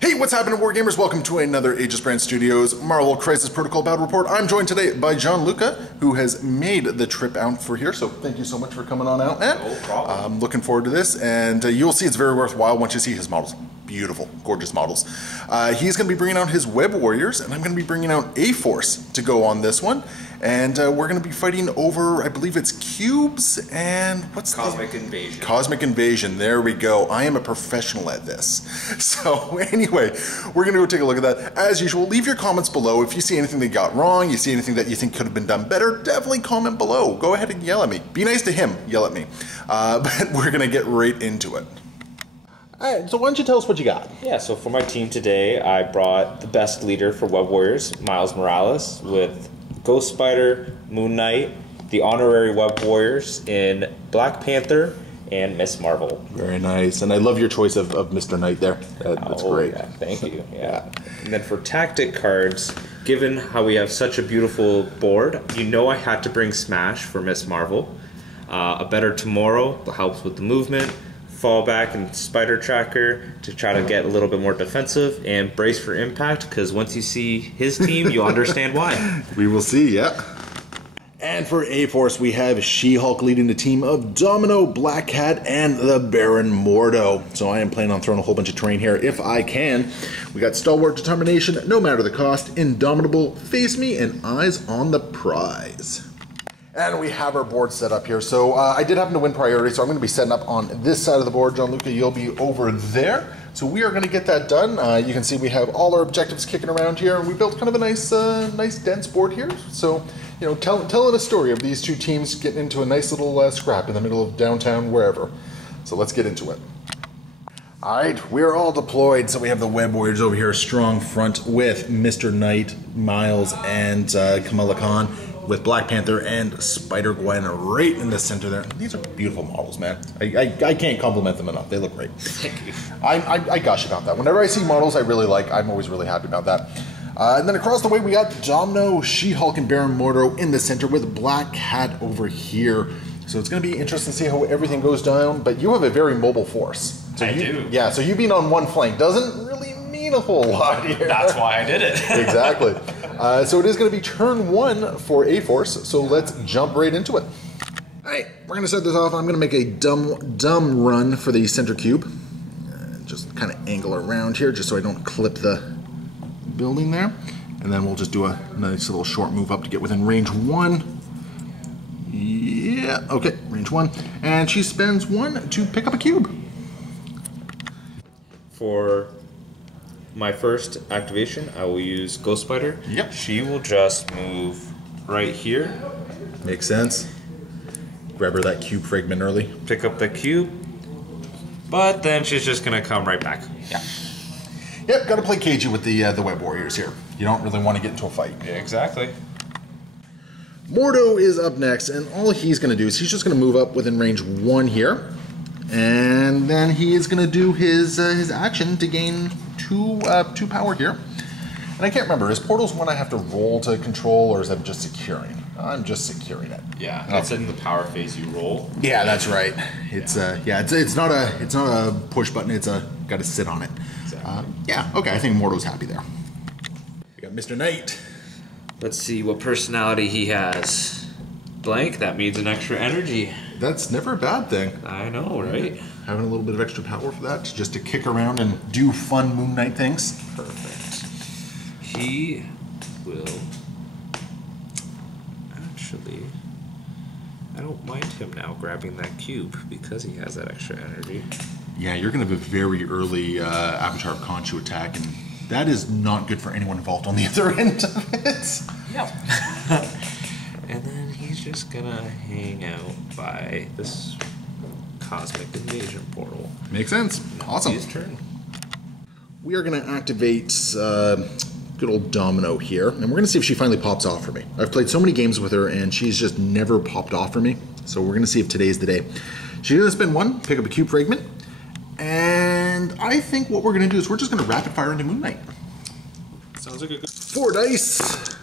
Hey, what's happening, Wargamers? Welcome to another Aegis Brand Studios Marvel Crisis Protocol Battle Report. I'm joined today by John Luca, who has made the trip out for here, so thank you so much for coming on out, man. No problem. I'm looking forward to this, and you'll see it's very worthwhile once you see his models. Beautiful, gorgeous models. He's going to be bringing out his Web Warriors, and I'm going to be bringing out A-Force to go on this one. And we're going to be fighting over, I believe it's cubes and what's Cosmic Invasion. Cosmic Invasion, there we go. I am a professional at this. So anyway, we're going to go take a look at that. As usual, leave your comments below. If you see anything that got wrong, you see anything that you think could have been done better, definitely comment below. Go ahead and yell at me. Be nice to him, yell at me. But we're going to get right into it. All right, so why don't you tell us what you got? Yeah, so for my team today, I brought the best leader for Web Warriors, Miles Morales, with Ghost Spider, Moon Knight, the honorary Web Warriors in Black Panther, and Miss Marvel. Very nice, and I love your choice of Mr. Knight there. That's great. Yeah, thank you. Yeah. And then for tactic cards, given how we have such a beautiful board, you know I had to bring Smash for Miss Marvel. A Better Tomorrow helps with the movement. Fallback and Spider Tracker to try to get a little bit more defensive, and Brace for Impact, because once you see his team, you'll understand why. We will see, yeah. And for A-Force, we have She-Hulk leading the team of Domino, Black Cat, and the Baron Mordo. So I am planning on throwing a whole bunch of terrain here if I can. We got Stalwart Determination, No Matter the Cost, Indomitable, Face Me, and Eyes on the Prize. And we have our board set up here. So I did happen to win priority, so I'm going to be setting up on this side of the board. John Luca, you'll be over there. So we are going to get that done. You can see we have all our objectives kicking around here, and we built kind of a nice, nice dense board here. So, you know, telling a story of these two teams getting into a nice little scrap in the middle of downtown, wherever. So let's get into it. All right, we're all deployed. So we have the Web Warriors over here, strong front with Mr. Knight, Miles, and Kamala Khan, with Black Panther and Spider-Gwen right in the center there. These are beautiful models, man. I can't compliment them enough. They look great. Thank you. I gush about that. Whenever I see models I really like, I'm always really happy about that. And then across the way, we got Domino, She-Hulk, and Baron Mordo in the center with Black Cat over here. So it's going to be interesting to see how everything goes down, but you have a very mobile force. So I do. Yeah, so you being on one flank doesn't really mean a whole lot here. That's why I did it. Exactly. So it is going to be turn one for A-Force, so let's jump right into it. All right, we're going to start this off. I'm going to make a dumb run for the center cube. Just kind of angle around here just so I don't clip the building there. And then we'll just do a nice little short move up to get within range one. Yeah, okay, range one. And she spends one to pick up a cube. For my first activation, I will use Ghost Spider. Yep. She will just move right here. Makes sense. Grab her that cube fragment early. Pick up the cube. But then she's just going to come right back. Yeah. Yep, got to play cagey with the Web Warriors here. You don't really want to get into a fight. Yeah, exactly. Mordo is up next, and all he's going to do is he's just going to move up within range one here. And then he is going to do his action to gain two power here. And I can't remember, is Portals one I have to roll to control, or is that just securing? I'm just securing it. Yeah, that's in the power phase you roll. Yeah, that's right. It's it's not a push button. It's got to sit on it. Exactly. Yeah. Okay. I think Mordo's happy there. We got Mr. Knight. Let's see what personality he has. Blank. That means an extra energy. That's never a bad thing. I know, right? Having a little bit of extra power for that, just to kick around and do fun Moon Knight things. Perfect. He will... Actually, I don't mind him now grabbing that cube because he has that extra energy. Yeah, you're going to have a very early Avatar of Khonshu attack, and that is not good for anyone involved on the other end of it. Yeah. And then just gonna hang out by this cosmic invasion portal. Makes sense. Awesome. His turn. We are going to activate good old Domino here, and we're going to see if she finally pops off for me. I've played so many games with her, and she's just never popped off for me. So we're going to see if today's the day. She's going to spend one, pick up a cube fragment, and I think what we're going to do is we're just going to rapid fire into Moon Knight. Sounds like a good... 4 dice.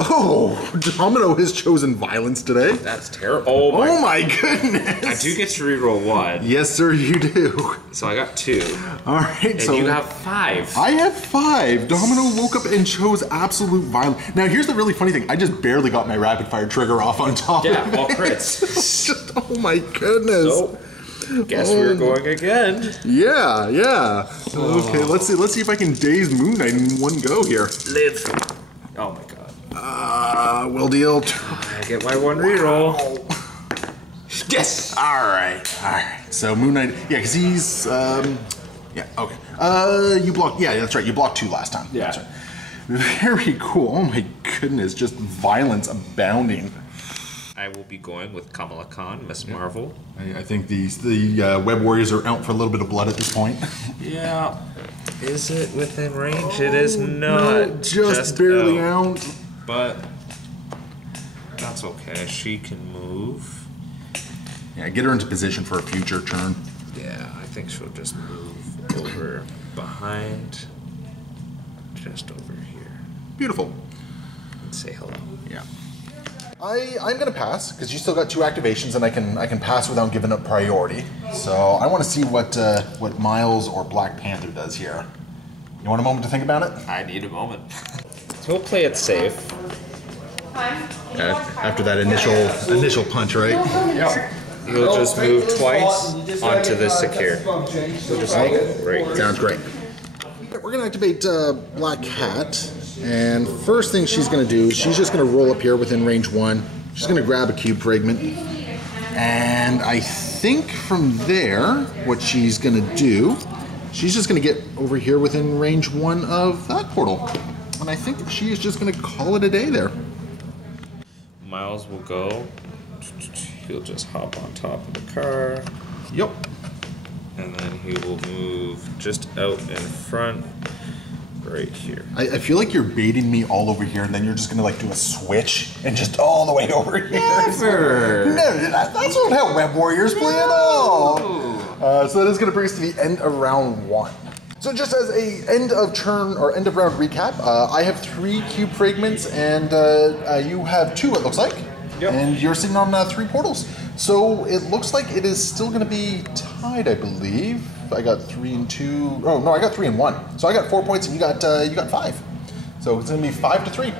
Oh, Domino has chosen violence today. That's terrible. Oh my goodness. I do get to reroll 1. Yes, sir, you do. So I got 2. All right, and so you have 5. I have 5. Domino woke up and chose absolute violence. Now, here's the really funny thing. I just barely got my rapid fire trigger off on top of it. Yeah, all crits. Just, oh my goodness. So, guess we're going again. Yeah, yeah. Okay, let's see if I can daze Moon Knight in one go here. Live. Oh my god. Will deal. I get my 1 reroll. Yes. All right. So Moon Knight, yeah, because he's, yeah, okay. You blocked, yeah, that's right. You blocked 2 last time. Yeah. That's right. Very cool. Oh my goodness, just violence abounding. I will be going with Kamala Khan, Miss Marvel. I think the Web Warriors are out for a little bit of blood at this point. Yeah. Is it within range? It is not. No, just barely out. But that's okay. She can move. Yeah, get her into position for a future turn. Yeah, I think she'll just move over behind, just over here. Beautiful. And say hello. Yeah. I'm gonna pass because you still got 2 activations, and I can pass without giving up priority. So I want to see what Miles or Black Panther does here. You want a moment to think about it? I need a moment. So we'll play it safe. After that initial punch, right? Yeah. You'll just move twice onto this secure. So just like right. Sounds great. We're gonna activate Black Cat, and first thing she's gonna do is she's just gonna roll up here within range 1. She's gonna grab a cube fragment, and I think from there what she's gonna do, she's just gonna get over here within range 1 of that portal, and I think she is just gonna call it a day there. Miles will go. He'll just hop on top of the car. Yep. And then he will move just out in front, right here. I feel like you're baiting me all over here, and then you're just gonna like do a switch and just all the way over here. Never. No, that's not how Web Warriors play at all. So that is gonna bring us to the end of round 1. So just as a end of turn or end of round recap, I have 3 cube fragments, and you have 2. It looks like. Yep. And you're sitting on 3 portals. So it looks like it is still going to be tied, I believe. I got 3 and 2. Oh no, I got 3 and 1. So I got 4 points, and you got 5. So it's going to be 5-3.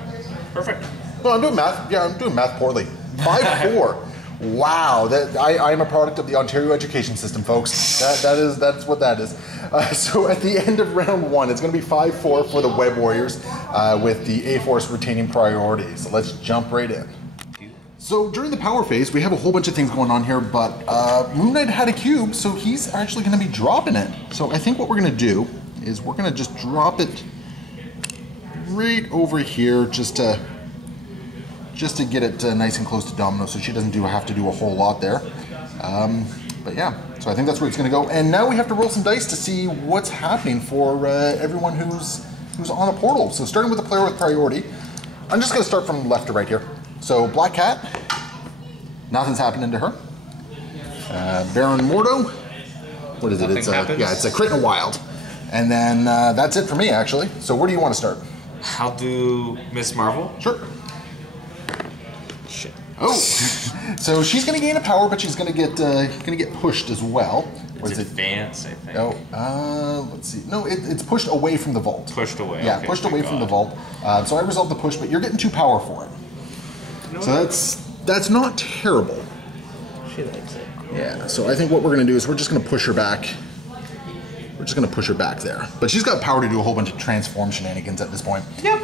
Perfect. Well, I'm doing math. Yeah, I'm doing math poorly. 5-4. Wow, I am a product of the Ontario education system, folks. That's what that is. So at the end of round 1, it's going to be 5-4 for the Web Warriors, with the A-Force retaining priority. So let's jump right in. So during the power phase, we have a whole bunch of things going on here, but Moon Knight had a cube, so he's actually going to be dropping it. So I think what we're going to do is we're going to just drop it right over here, just to get it nice and close to Domino, so she doesn't have to do a whole lot there. But yeah, so I think that's where it's going to go. And now we have to roll some dice to see what's happening for everyone who's on a portal. So starting with the player with priority, I'm just going to start from left to right here. So Black Cat, nothing's happening to her. Baron Mordo, what is it? It's a crit and a wild. And then that's it for me, actually. So where do you want to start? I'll do Miss Marvel. Sure. Shit. Oh, so she's going to gain a power, but she's going to get pushed as well. What is it? Advance, I think. Oh, let's see. No, it's pushed away from the vault. Pushed away. Yeah, okay, pushed away from the vault. So I resolved the push, but you're getting 2 power for it. So that's not terrible. She likes it. Yeah. So I think what we're going to do is we're just going to push her back. We're just going to push her back there. But she's got power to do a whole bunch of transform shenanigans at this point. Yep.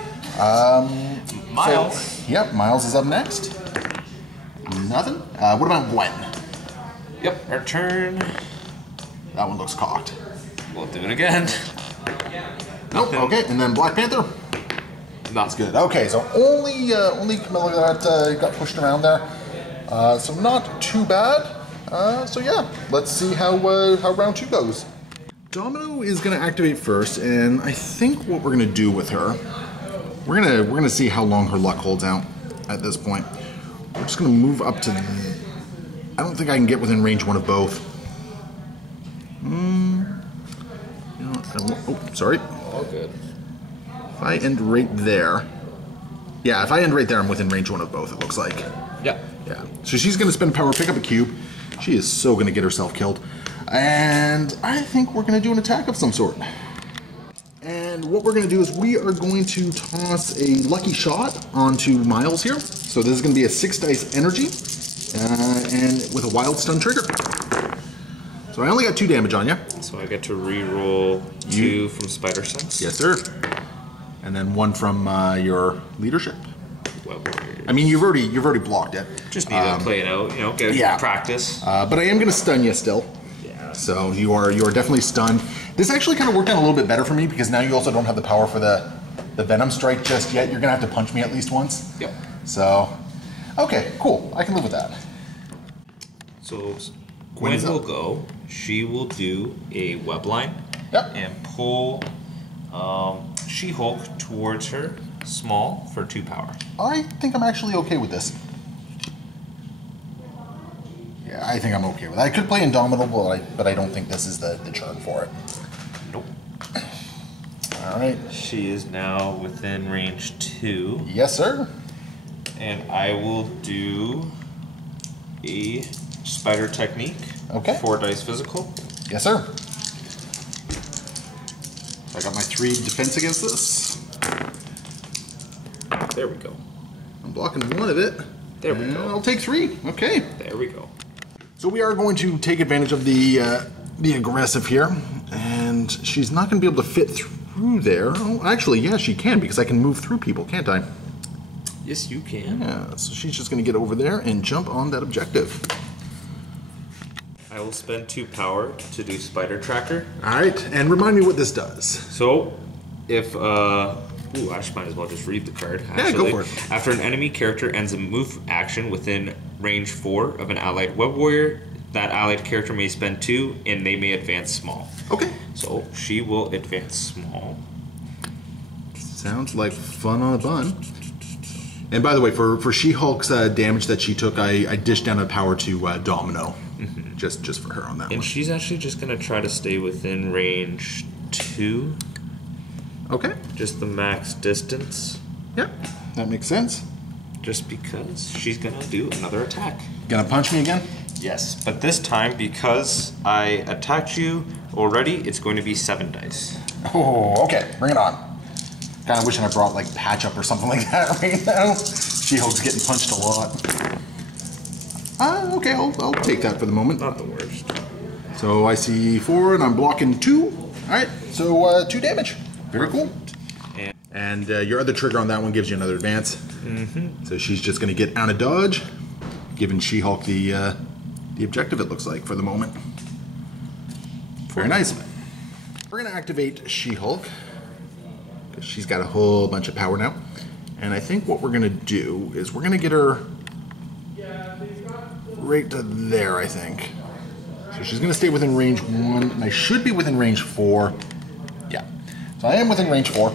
Miles. So, yep. Miles is up next. Nothing. What about Gwen? Yep. Our turn. That one looks cocked. We'll do it again. Nope. Okay. And then Black Panther. That's good. Okay, so only Camilla got pushed around there. So not too bad. So yeah, let's see how round 2 goes. Domino is going to activate first, and I think what we're going to do with her, we're gonna see how long her luck holds out at this point. We're just going to move up to. I don't think I can get within range 1 of both. Oh, sorry. All good. If I end right there, yeah, if I end right there, I'm within range 1 of both. It looks like. Yeah. Yeah. So she's going to spend power, pick up a cube. She is so going to get herself killed. And I think we're going to do an attack of some sort. And what we're going to do is we are going to toss a lucky shot onto Miles here. So this is going to be a 6 dice energy, and with a wild stun trigger. So I only got 2 damage on you. So I get to re-roll 2 from Spider Sense. Yes, sir. And then 1 from your leadership. Webheads. I mean, you've already blocked it. Just need to play it out, you know, get practice. But I am going to stun you still. Yeah. So you are definitely stunned. This actually kind of worked out a little bit better for me because now you also don't have the power for the Venom Strike just yet. You're going to have to punch me at least once. Yep. So, okay, cool. I can live with that. So Gwen will go. She will do a web line. Yep. And pull She-Hulk towards her, small, for 2 power. I think I'm actually okay with this. Yeah, I think I'm okay with it. I could play Indomitable, but I don't think this is the churn for it. Nope. All right. She is now within range 2. Yes, sir. And I will do a spider technique. Okay. 4 dice physical. Yes, sir. I got my 3 defense against this. There we go. I'm blocking 1 of it. There we go. I'll take 3. Okay. There we go. So we are going to take advantage of the aggressive here, and she's not going to be able to fit through there. Oh, actually, yeah, she can because I can move through people, can't I? Yes, you can. Yeah. So she's just going to get over there and jump on that objective. I will spend 2 power to do Spider Tracker. All right, and remind me what this does. So, if ooh, I might as well just read the card. Yeah, go for it. After an enemy character ends a move action within range 4 of an allied web warrior, that allied character may spend 2, and they may advance small. Okay. So she will advance small. Sounds like fun on a bun. And by the way, for She-Hulk's damage that she took, I dished down a power to Domino. Mm-hmm. Just for her on that one. And she's actually just going to try to stay within range 2. Okay. Just the max distance. Yep, that makes sense. Just because she's going to do another attack. Gonna punch me again? Yes, but this time, because I attacked you already, it's going to be 7 dice. Oh, okay, bring it on. Kind of wishing I brought like Patch Up or something like that right now. She-Hulk's getting punched a lot. Okay, I'll take that for the moment. Not the worst. So I see 4 and I'm blocking 2. All right, so 2 damage. Very cool. And your other trigger on that one gives you another advance. Mm-hmm. So she's just going to get out of dodge, giving She-Hulk the objective, it looks like, for the moment. Very nice. We're going to activate She-Hulk, because she's got a whole bunch of power now. And I think what we're going to do is we're going to get her right to there, I think. So she's going to stay within range 1, and I should be within range 4. Yeah. So I am within range 4.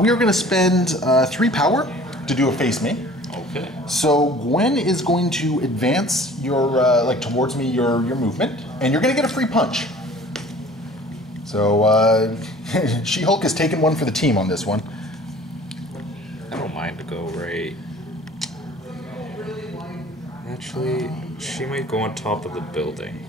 We are going to spend 3 power to do a face me. Okay. So Gwen is going to advance your towards me your movement, and you're going to get a free punch. So She-Hulk has taken 1 for the team on this one. I don't mind to go right. Actually, she might go on top of the building.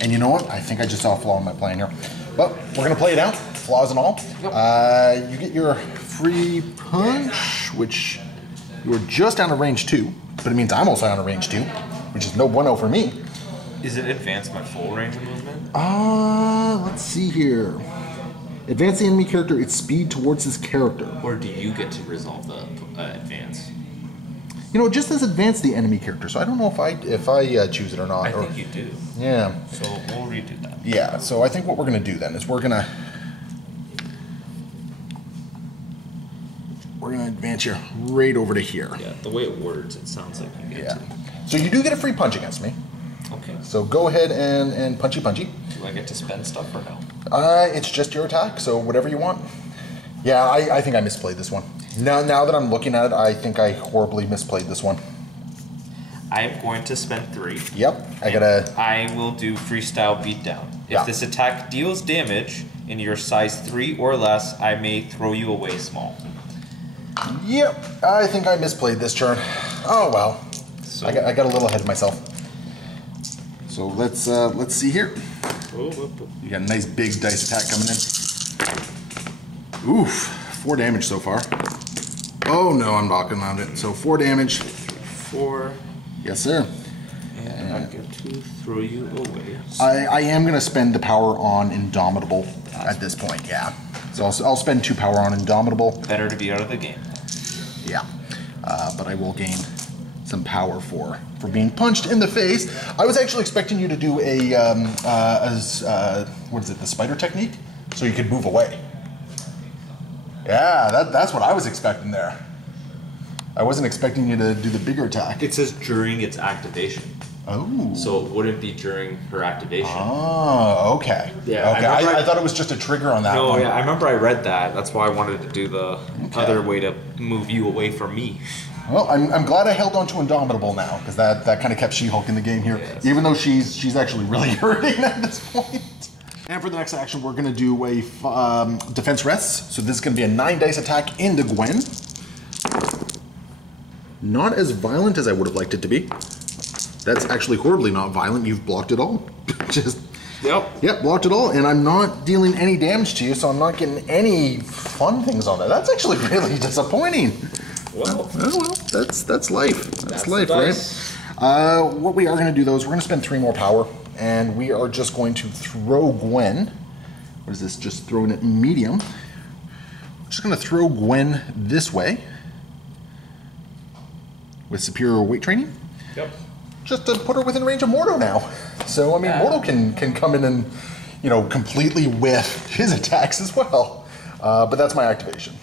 And you know what? I think I just saw a flaw in my plan here. But we're going to play it out, flaws and all. Yep. You get your free punch, which you're just out of range 2, but it means I'm also out of range 2, which is no bueno for me. Is it advance my full range of movement? Let's see here. Advance the enemy character its speed towards his character. Or do you get to resolve the advance? You know, it just says advance the enemy character, so I don't know if I choose it or not. I think you do. Yeah. So we'll redo that. Yeah, so I think what we're going to do then is we're going to advance you right over to here. Yeah, the way it words, it sounds like you get Yeah. So you do get a free punch against me. Okay. So go ahead and punchy. Do I get to spend stuff or no? It's just your attack, so whatever you want. Yeah, I think I misplayed this one. Now that I'm looking at it, I think I horribly misplayed this one. I'm going to spend 3. Yep, I will do freestyle beatdown. Yeah. If this attack deals damage in your size 3 or less, I may throw you away small. Yep, I think I misplayed this turn. Oh well, So, I got a little ahead of myself. So let's see here. You got a nice big dice attack coming in. Oof, 4 damage so far. Oh no, I'm knocking on it. So 4 damage. 4. Yes, sir. And I get to throw you away. I am going to spend the power on Indomitable at this point, yeah. So I'll spend 2 power on Indomitable. Better to be out of the game. Yeah. But I will gain some power for being punched in the face. I was actually expecting you to do what is it, the spider technique? So you could move away. Yeah, that's what I was expecting there. I wasn't expecting you to do the bigger attack. It says during its activation. Oh. So it wouldn't be during her activation. Oh, okay. Yeah, Okay, I thought it was just a trigger on that one. No, yeah, I remember I read that. That's why I wanted to do the other way to move you away from me. Well, I'm glad I held on to Indomitable now, because that kind of kept She-Hulk in the game here, Yes. even though she's actually really hurting at this point. And for the next action, we're going to do a defense rest. So this is going to be a 9 dice attack into Gwen. Not as violent as I would have liked it to be. That's actually horribly not violent. You've blocked it all. Just yep, blocked it all, and I'm not dealing any damage to you, so I'm not getting any fun things on that. That's actually really disappointing. Well, that's life. That's life, dice. right? What we are going to do though is we're going to spend 3 more power, and we are just going to throw Gwen. What is this? Just throwing it medium. We're just going to throw Gwen this way with superior weight training. Yep. Just to put her within range of Mordo now. So I mean, Mordo can come in and completely whiff his attacks as well. But that's my activation.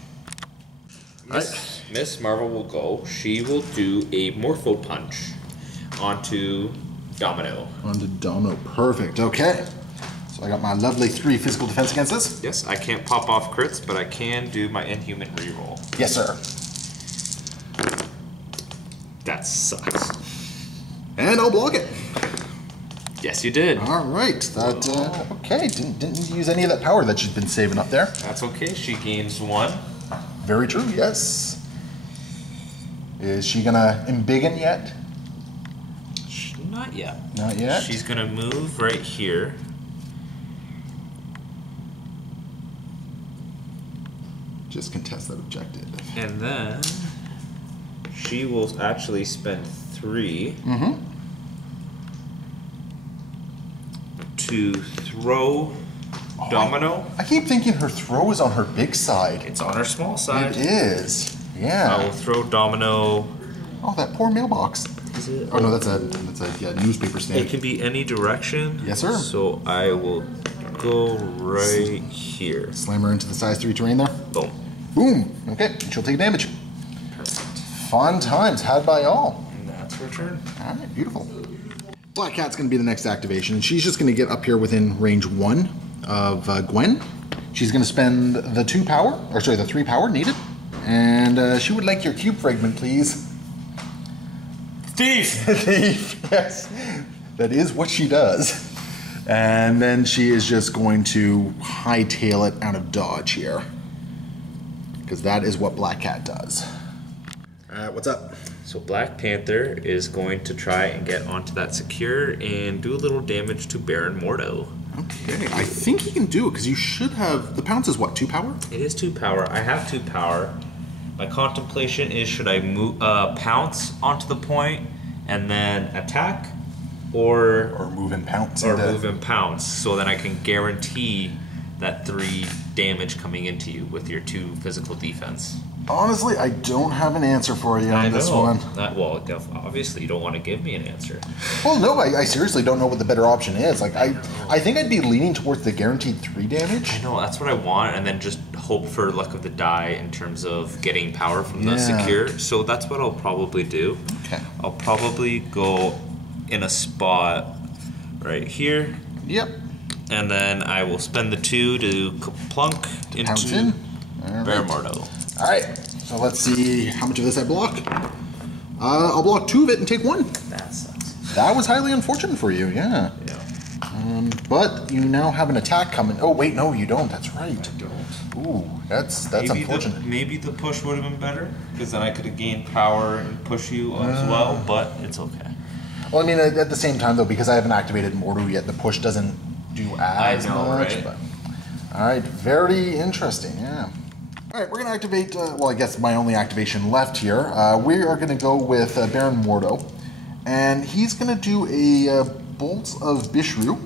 Miss Marvel will go. She will do a Morpho Punch onto Domino. Onto Domino. Perfect. Okay. So I got my lovely 3 physical defense against this. Yes, I can't pop off crits, but I can do my Inhuman reroll. Yes, sir. That sucks. And I'll block it. Yes, you did. All right. That okay. Didn't use any of that power that she's been saving up there. That's okay. She gains 1. Very true. Yes. Is she gonna embiggen yet? Not yet. Not yet. She's gonna move right here. Just contest that objective. And then she will actually spend 3 to throw Domino. I keep thinking her throw is on her big side. It's on her small side. It is. Yeah. I will throw Domino. Oh, that poor mailbox. Is it? Oh no, that's a newspaper It stand. can be any direction. Yes, sir. So I will go right here. Slam her into the size 3 terrain there. Boom. Boom. Okay, she'll take damage. Perfect. Fun times had by all. And that's her turn. All right, beautiful. Black Cat's going to be the next activation, and she's just going to get up here within range 1 of Gwen. She's going to spend the 3 power needed, and she would like your cube fragment, please. Thief! Thief, yes. That is what she does. And then she is just going to hightail it out of dodge here. Because that is what Black Cat does. Alright, what's up? So Black Panther is going to try and get onto that secure and do a little damage to Baron Mordo. Okay, I think he can do it because you should have... The pounce is what, 2 power? It is 2 power. I have 2 power. My contemplation is, should I move, pounce onto the point and then attack, or move and pounce. move and pounce, so then I can guarantee that 3 damage coming into you with your 2 physical defense. Honestly, I don't have an answer for you on this one. Well, obviously you don't want to give me an answer. Well, no, I seriously don't know what the better option is. Like, I think I'd be leaning towards the guaranteed 3 damage. I know, that's what I want, and then just hope for luck of the die in terms of getting power from the secure. So that's what I'll probably do. Okay. I'll probably go in a spot right here. Yep. And then I will spend the 2 to plunk into Bear Mordo. Alright, so let's see how much of this I block. I'll block 2 of it and take 1. That sucks. That was highly unfortunate for you, yeah. But you now have an attack coming. Oh, wait, no, you don't. That's right. I don't. Ooh, that's unfortunate. Maybe the push would have been better, because then I could have gained power and push you as well, but it's okay. Well, I mean, at the same time, though, because I haven't activated Mordo yet, the push doesn't do as much. Right? But, all right, very interesting, yeah. All right, we're going to activate, well, I guess my only activation left here. We are going to go with Baron Mordo, and he's going to do a Bolt of Bishru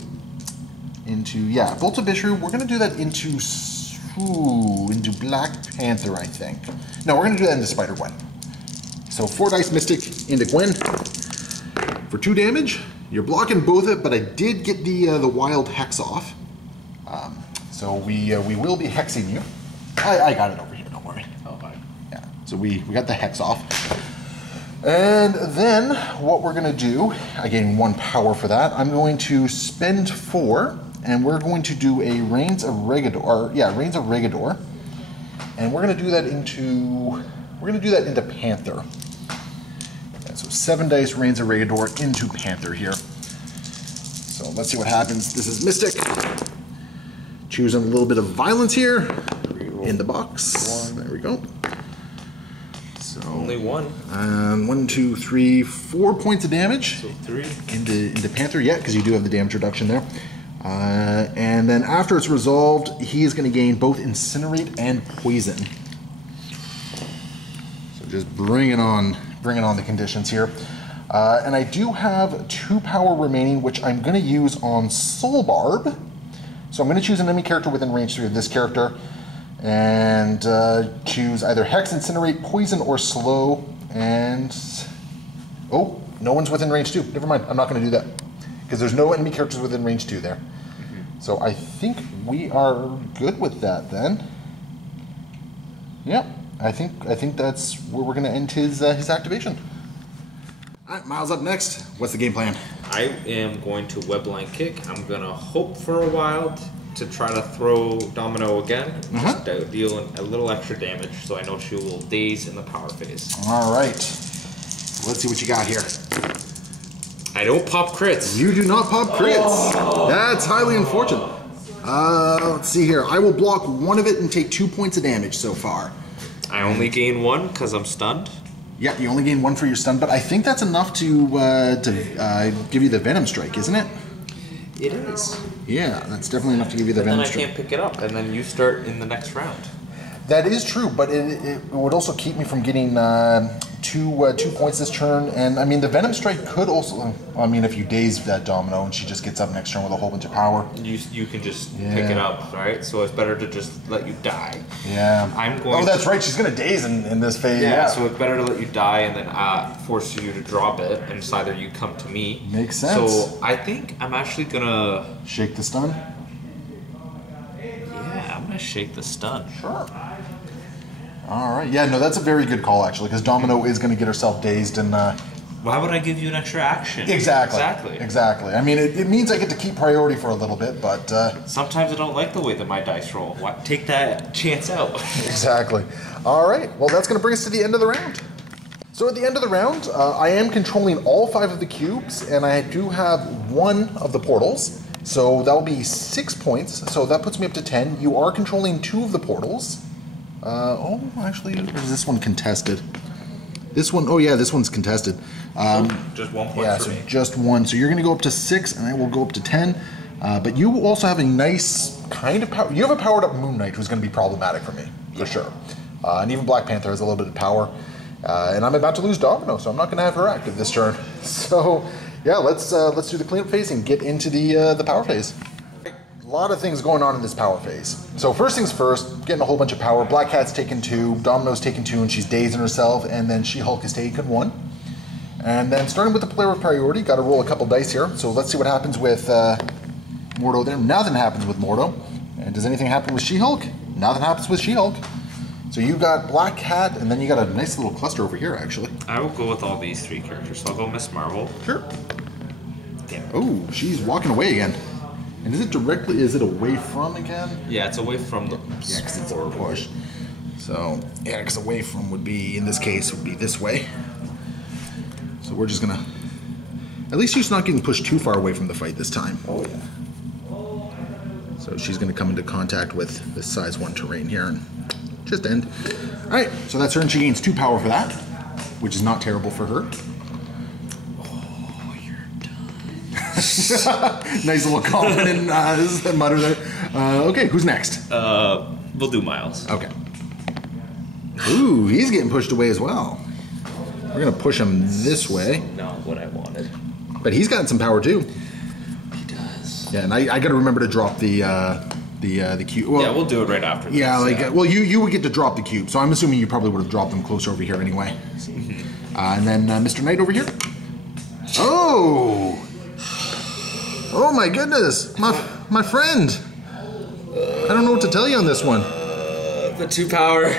into, Bolt of Bishru. We're going to do that into Black Panther, I think. No, we're going to do that into Spider-Gwen. So 4 dice Mystic into Gwen for 2 damage. You're blocking both of it, but I did get the Wild Hex off. So we will be hexing you. I got it over here, don't worry. Oh, fine. Yeah, so we got the Hex off. And then what we're going to do, I gain 1 power for that. I'm going to spend 4, and we're going to do a Reigns of Regador. Reigns of Regador. And we're going to do that into Panther. Yeah, so 7 dice Reigns of Regador into Panther here. So let's see what happens. This is Mystic. Choosing a little bit of violence here in the box. There we go. So only 1. 1, 2, 3, 4 points of damage. So 3 into Panther, because you do have the damage reduction there. And then after it's resolved, he is going to gain both Incinerate and Poison. So just bring it on the conditions here. And I do have 2 power remaining, which I'm going to use on Soul Barb. So I'm going to choose an enemy character within range 3 of this character, and choose either Hex, Incinerate, Poison, or Slow. And oh, no one's within range 2. Never mind. I'm not going to do that because there's no enemy characters within range 2 there. So I think we are good with that then. Yep, I think that's where we're going to end his activation. All right, Miles up next. What's the game plan? I am going to Webline Kick. I'm going to hope for a while to try to throw Domino again. Just deal a little extra damage so I know she will daze in the power phase. All right. Let's see what you got here. I don't pop crits. You do not pop crits. Oh. That's highly unfortunate. Let's see here. I will block 1 of it and take 2 points of damage so far. I only gain 1 because I'm stunned. Yeah, you only gain 1 for your stun, but I think that's enough to give you the Venom Strike, isn't it? It is. Yeah, that's definitely enough to give you the Venom Strike. And then I can't pick it up, and then you start in the next round. That is true, but it would also keep me from getting 2 points this turn. And I mean, the Venom Strike could also, I mean, if you daze that Domino and she just gets up next turn with a whole bunch of power. You can just pick it up, right? So it's better to just let you die. Yeah. Oh, that's right. She's going to daze in this phase. Yeah, so it's better to let you die and then force you to drop it, and it's either you come to me. Makes sense. So I think I'm actually going to... Shake the stun? Yeah, I'm going to shake the stun. Sure. All right. Yeah, no, that's a very good call, actually, because Domino is going to get herself dazed and... Why would I give you an extra action? Exactly. I mean, it means I get to keep priority for a little bit, but... Sometimes I don't like the way that my dice roll. Why, take that chance out. Exactly. All right. Well, that's going to bring us to the end of the round. So at the end of the round, I am controlling all 5 of the cubes, and I do have 1 of the portals. So that will be 6 points. So that puts me up to 10. You are controlling 2 of the portals. Actually, is this one contested? This one, this one's contested. Just 1 point for me. Just 1. So you're going to go up to 6, and I will go up to 10. But you also have a nice kind of power. You have a powered up Moon Knight who's going to be problematic for me, for sure. And even Black Panther has a little bit of power. And I'm about to lose Domino, so I'm not going to have her active this turn. So, yeah, let's do the cleanup phase and get into the power phase. lot of things going on in this power phase. So first things first, getting a whole bunch of power. Black Cat's taken 2, Domino's taken 2, and she's dazing herself, and then She-Hulk is taken 1. And then starting with the player of priority, got to roll a couple dice here. So let's see what happens with Mordo there. Nothing happens with Mordo. And does anything happen with She-Hulk? Nothing happens with She-Hulk. So you got Black Cat, and then you got a nice little cluster over here, actually. I will go with all these 3 characters. So I'll go Miss Marvel. Sure. Damn. Oh, she's walking away again. And is it away from again? Yeah, it's away from the... Yeah, because it's a push. So, yeah, because away from would be, in this case, would be this way. So we're just gonna... At least she's not getting pushed too far away from the fight this time. Oh, yeah. So she's gonna come into contact with this size 1 terrain here and just end. Alright, so that's her, and she gains 2 power for that, which is not terrible for her. Oh, you're done. Nice little confident mutter there. Okay, who's next? We'll do Miles. Okay. Ooh, he's getting pushed away as well. We're gonna push him this way. Not what I wanted. But he's got some power too. He does. Yeah, and I gotta remember to drop the cube. Well, yeah, we'll do it right after this. Yeah, like, well, you would get to drop the cube, so I'm assuming you probably would have dropped them closer over here anyway. And then Mr. Knight over here. Oh! Oh my goodness! My friend! I don't know what to tell you on this one. The 2 power.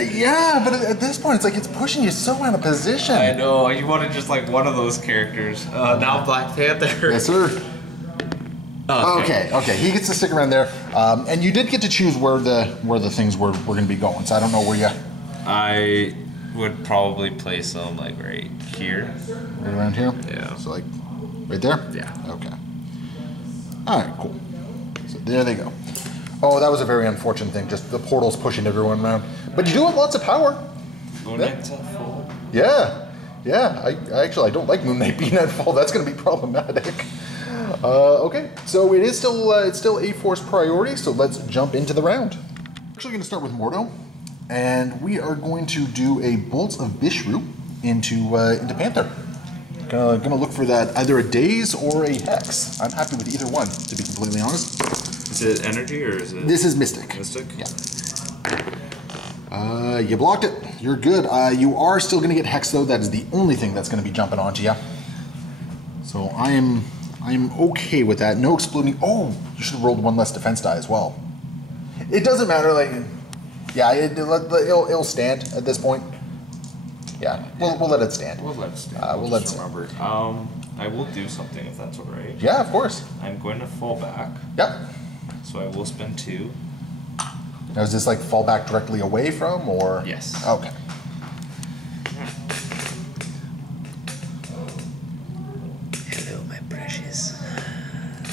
Yeah, but at this point, it's like it's pushing you so out of position. I know, you wanted just like one of those characters. Now Black Panther. Yes, sir. Okay, he gets to stick around there. And you did get to choose where the things were going to be going, so I don't know where you... I would probably place them like right here. Right around here? Yeah. So like, right there? Yeah. Okay. Alright, cool. So there they go. Oh, that was a very unfortunate thing, just the portals pushing everyone around. But you do have lots of power. Moon Knight's at full. Yeah. I don't like Moon Knight being at full. That's going to be problematic. Okay, so it's still A-Force priority, so let's jump into the round. Actually going to start with Mordo, and we are going to do a Bolts of Bishru into Panther. Gonna look for that, either a Daze or a Hex. I'm happy with either one, to be completely honest. Is it energy or is it... This is Mystic. Mystic? Yeah. You blocked it. You're good. You are still going to get Hex, though. That is the only thing that's going to be jumping onto you. So I'm okay with that. No exploding. Oh, you should have rolled 1 less defense die as well. It doesn't matter. Like, yeah, it'll stand at this point. Yeah, we'll let it stand. We'll let it stand. We'll let it stand. Remember. I will do something if that's all right. Yeah, of course. I'm going to fall back. Yep. So I will spend 2. Now, is this like fall back directly away from, or? Yes. Okay. Hello, my precious.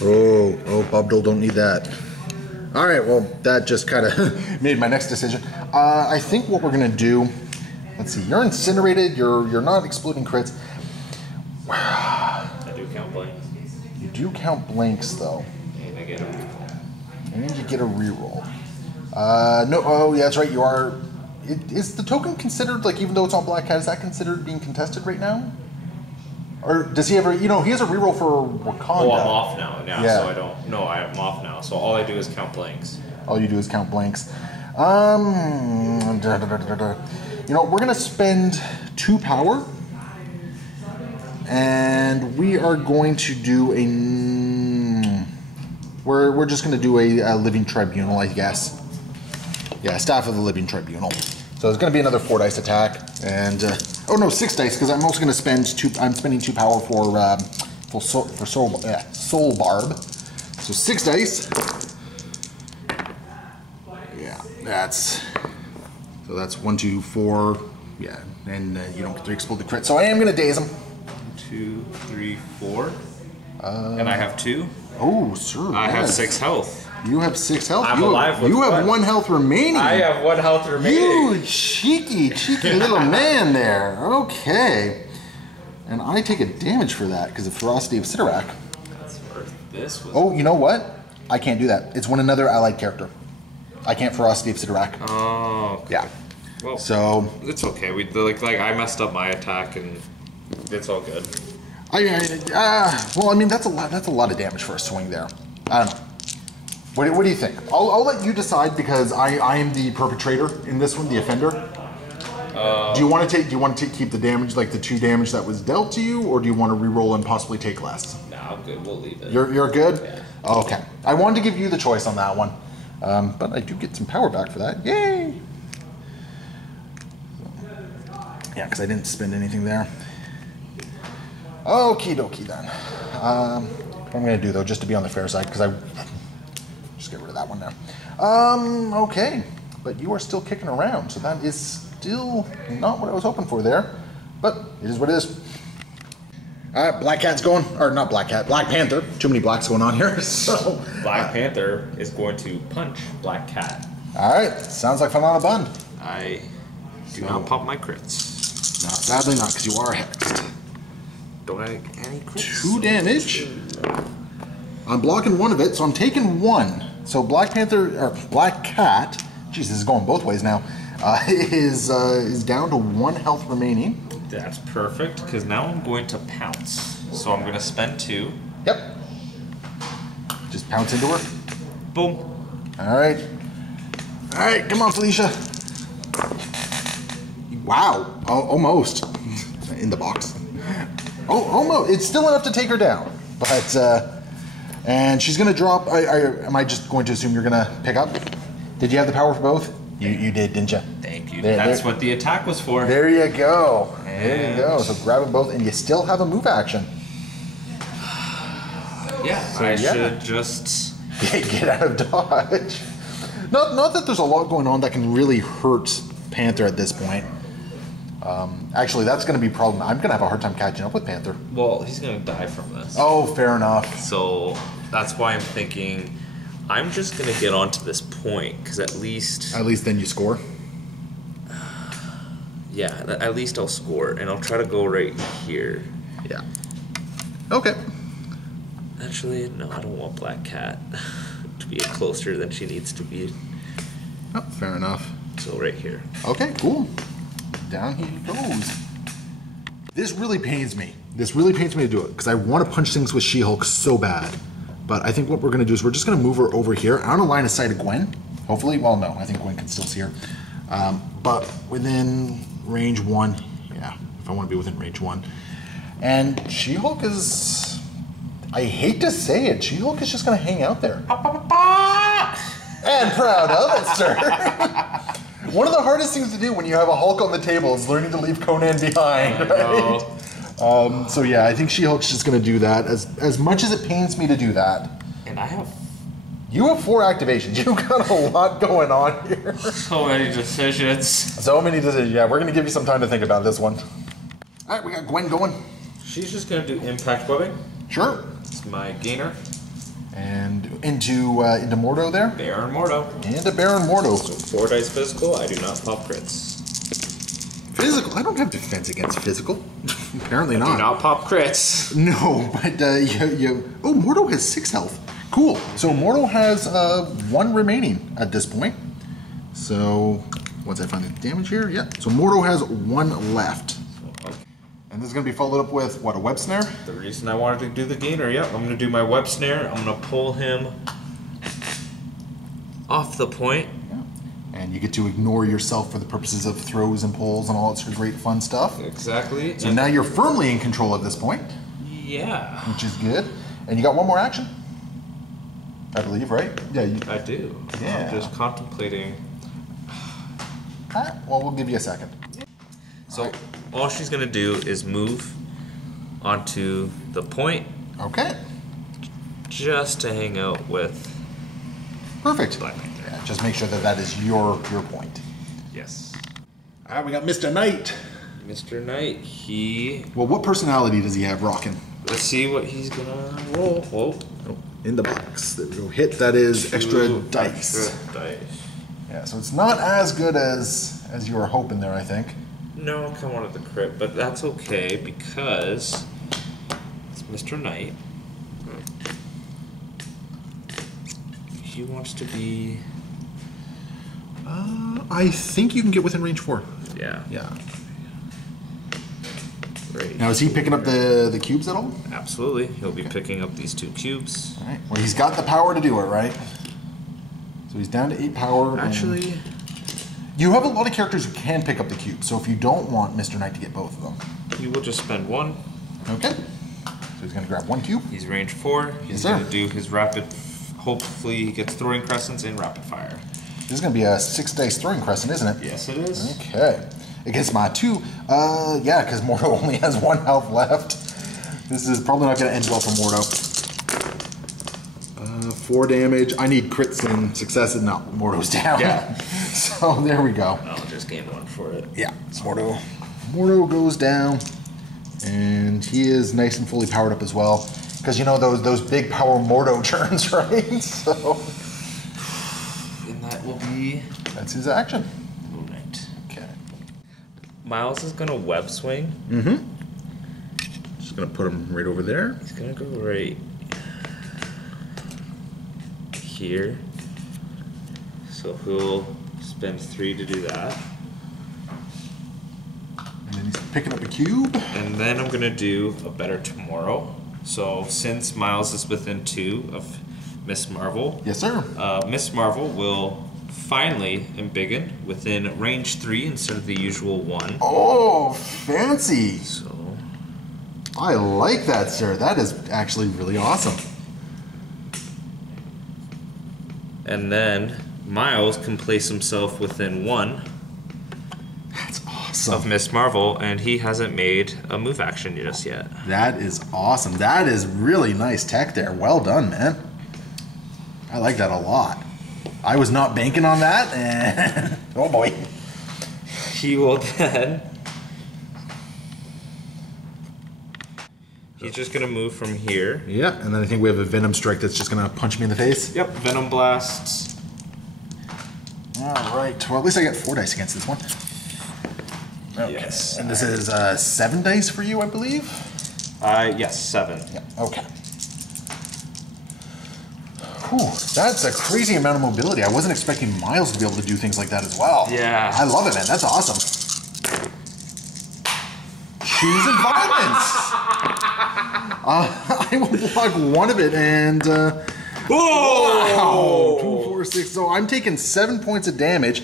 Oh, Bob Dole don't need that. All right, well, that just kind of made my next decision. I think what we're gonna do, let's see, you're incinerated, you're not exploding crits. I do count blanks. You do count blanks, though. And I get a reroll. And you get a reroll. No, oh, yeah, that's right, you are... Is the token considered, like, even though it's on Black Cat, is that considered being contested right now? Or does he ever, he has a reroll for Wakanda. Oh, I'm off now, Yeah. So I don't... No, I'm off now, so all I do is count blanks. All you do is count blanks. You know, we're going to spend 2 power. And we are going to do a... We're just going to do a Living Tribunal, I guess. Yeah, Staff of the Living Tribunal. So it's going to be another 4 dice attack, and oh no, 6 dice, because I'm also going to spend 2. I'm spending 2 power for Soul Barb. So 6 dice. Yeah, that's 1, 2, 4. Yeah, and you don't get to explode the crit. So I am going to daze him. 2, 3, 4. And I have 2. Oh, sir. I have 6 health. You have 6 health. I'm alive with You have 1. 1 health remaining. I have 1 health remaining. You cheeky little man there. Okay. And I take a damage for that because of Ferocity of Sidorak. That's worth this. Oh, you know what? I can't do that. It's when another allied character. I can't Ferocity of Sidorak. Oh. Okay. Yeah. Well, so it's okay. We like I messed up my attack and it's all good. well, I mean that's a lot of damage for a swing there. I don't know. What do you think? I'll let you decide because I am the perpetrator in this one, the offender. Do you want to keep the damage, like the 2 damage that was dealt to you, or do you want to re-roll and possibly take less? No, I'm good. We'll leave it. You're good? Yeah. Okay. I wanted to give you the choice on that one. But I do get some power back for that. Yay! Yeah, because I didn't spend anything there. Okie dokie then. What I'm going to do though, just to be on the fair side, because I just get rid of that one now. Okay, but you are still kicking around, so that is still not what I was hoping for there, but it is what it is. All right, Black Cat's going, or not Black Cat, Black Panther. Too many blacks going on here, so. Black Panther is going to punch Black Cat. All right, sounds like fun on a bun. I do not pop my crits. No, sadly not, because you are hexed. Don't I get any crits? 2 damage. I'm blocking 1 of it, so I'm taking 1. So Black Panther, or Black Cat, jeez, this is going both ways now, is down to 1 health remaining. That's perfect, because now I'm going to pounce. So I'm going to spend 2. Yep. Just pounce into her. Boom. All right. All right, come on, Felicia. Wow, almost. In the box. Oh, almost. It's still enough to take her down. But, and she's going to drop. Am I just going to assume you're going to pick up? Did you have the power for both? You did, didn't you? Thank you. That's what the attack was for. There you go. There you go. So grab them both, and you still have a move action. Yeah, so, I should just get out of dodge. Not that there's a lot going on that can really hurt Panther at this point. Actually, that's going to be a problem. I'm going to have a hard time catching up with Panther. Well, he's going to die from this. Oh, fair enough. So that's why I'm thinking I'm just going to get onto this point, because at least then you score? Yeah, at least I'll score, and I'll try to go right here. Yeah. Okay. Actually, no, I don't want Black Cat to be closer than she needs to be. Oh, fair enough. So right here. Okay, cool. Down he goes. This really pains me. This really pains me to do it, because I want to punch things with She-Hulk so bad. But I think what we're going to do is we're just going to move her over here. I want to line of sight of Gwen, hopefully. Well, no, I think Gwen can still see her. But within range 1, yeah, if I want to be within range 1. And She-Hulk is, I hate to say it, She-Hulk is just going to hang out there. And proud of it, sir. One of the hardest things to do when you have a Hulk on the table is learning to leave Conan behind, right? So yeah, I think She-Hulk's just going to do that. As much as it pains me to do that. And I have... You have 4 activations. You've got a lot going on here. So many decisions. So many decisions. Yeah, we're going to give you some time to think about this one. All right, we got Gwen going. She's just going to do impact webbing. Sure. It's my gainer. And into Mordo there. Baron Mordo. And a Baron Mordo. So 4 dice physical. I do not pop crits. Physical? I don't have defense against physical. Apparently not. Do not pop crits. No, but oh, Mordo has 6 health. Cool. So Mordo has 1 remaining at this point. So once I find the damage here, yeah. So Mordo has 1 left. And this is going to be followed up with, what, a web snare? The reason I wanted to do the gainer, yep. I'm going to do my web snare. I'm going to pull him off the point. Yeah. And you get to ignore yourself for the purposes of throws and pulls and all that sort of great fun stuff. Exactly. So now you're firmly in control at this point. Yeah. Which is good. And you got 1 more action, I believe, right? Yeah. I do. Yeah. I'm just contemplating. Alright, well, we'll give you a second. So all she's going to do is move onto the point. Okay. Just to hang out with. Perfect. Black Panther. Yeah, just make sure that is your point. Yes. All right, we got Mr. Knight. Mr. Knight, he... Well, what personality does he have rocking? Let's see what he's going to roll. Whoa. Oh, in the box. There we go. Hit, that is extra dice. Extra dice. Yeah, so it's not as good as you were hoping there, I think. No, I kind of wanted the crit, but that's okay because it's Mr. Knight. He wants to be... I think you can get within range 4. Yeah. Yeah. Right. Now, is he picking up the cubes at all? Absolutely. He'll be picking up these 2 cubes. All right. Well, he's got the power to do it, right? So he's down to 8 power. Actually, you have a lot of characters who can pick up the cube, so if you don't want Mr. Knight to get both of them. he will just spend 1. Okay. So he's going to grab 1 cube. He's range 4. He's going to do his rapid. Hopefully, he gets throwing crescents and rapid fire. This is going to be a 6 dice throwing crescent, isn't it? Yes, it is. Okay. Against my 2. Yeah, because Mordo only has 1 health left. This is probably not going to end well for Mordo. 4 damage. I need crits and successes. No, Mordo's down. Yeah. So there we go. I'll just gain 1 for it. Yeah, Mordo goes down, and he is nice and fully powered up as well. Because you know those big power Mordo turns, right? So. And that will be. That's his action. Right. Okay. Miles is gonna web swing. Mm-hmm. Just gonna put him right over there. He's gonna go right here. So he'll spend 3 to do that. And then he's picking up a cube. And then I'm gonna do a better tomorrow. So since Miles is within 2 of Miss Marvel, Yes, sir. Miss Marvel will finally embiggen within range 3 instead of the usual 1. Oh, fancy. So I like that, sir. That is actually really awesome. and then Miles can place himself within 1 That's awesome. of Miss Marvel, and he hasn't made a move action just yet. That is awesome. That is really nice tech there. Well done, man. I like that a lot. I was not banking on that, and oh boy. He will then. He's just gonna move from here. Yeah, and then I think we have a Venom Strike that's just gonna punch me in the face. Yep, Venom Blasts. All right. Well, at least I got 4 dice against this one. Okay. Yes. And this is 7 dice for you, I believe. Yes, 7. Yeah. Okay. Whew, that's a crazy amount of mobility. I wasn't expecting Miles to be able to do things like that as well. Yeah. I love it, man. That's awesome. Choose environments. I will block 1 of it, and wow, 2, 4, 6. So I'm taking 7 points of damage.